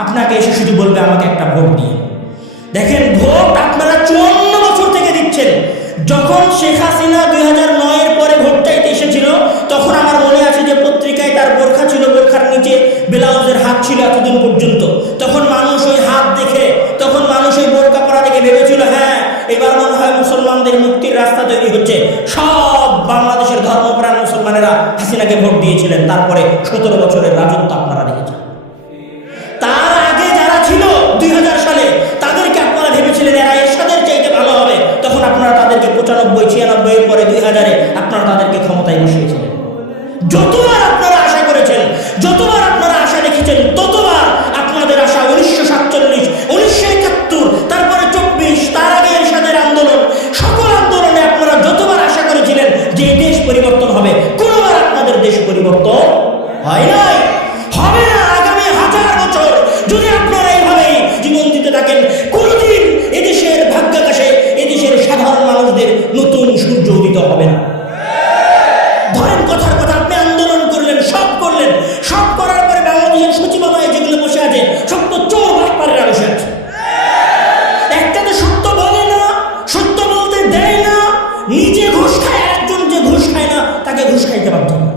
আপনাকে এসে শুধু বলবে আমাকে একটা ভোট দিয়ে। দেখেন, ভোট আপনারা 54 বছর থেকে দিচ্ছেন। যখন শেখ হাসিনা 2009-এর পরে ভোট চাইতে এসেছিল, তখন আমার মনে আছে যে পত্রিকায় তার বোরখা ছিল, বোরখার নিচে ব্লাউজের হাত ছিল এতদিন পর্যন্ত। তখন মানুষ ওই হাত দেখে, তখন মানুষ ওই বোরখা পরা দেখে ভেবেছিল হ্যাঁ এবার মনে হয় মুসলমানদের মুক্তির রাস্তা তৈরি হচ্ছে। সব বাংলাদেশের ধর্মপ্রাণ মুসলমানেরা হাসিনাকে ভোট দিয়েছিলেন। তারপরে 17 বছরের রাজত্ব আপনারা দেখেছেন। তার আগে যারা ছিল 2000 সালে, তাদেরকে আপনারা ভেবেছিলেন এরা এরশাদের চাইতে ভালো হবে। তখন আপনারা তাদেরকে 95, 96-এর পরে 2000-এ আপনারা তাদেরকে ক্ষমতায় বসিয়েছিলেন। যতবার আপনারা আশা করেছেন, যতবার আপনারা আশা রেখেছেন, ততবার আপনাদের আশা 1947, 1971, তারপরে 24, তার আগে এরশাদের আন্দোলন, সকল আন্দোলনে আপনারা যতবার আশা করেছিলেন যে দেশ পরিবর্তন হবে, কোনোবার আপনাদের দেশ পরিবর্তন হয় নাই, হবে না। আগামী 1000 বছর যদি আপনারা এইভাবেই জীবন দিতে থাকেন, কোনোদিন এদেশের ভাগ্যাকাশে এদেশের সাধারণ মানুষদের নতুন সূর্য উদিত হবে না। ধরেন কথার কথা, আপনি আন্দোলন করলেন, সব করলেন, সব করার পরে বাংলাদেশের সচিবালয়ে যেগুলো বসে আছে সব তো চোর বাটপারেরা বসে আছে। একটা তো সত্য বলে না, সত্য বলতে দেয় না, নিজে ঘুষ খায়, একজন যে ঘুষ খায় না তাকে ঘুষ খাইতে বাধ্য করে।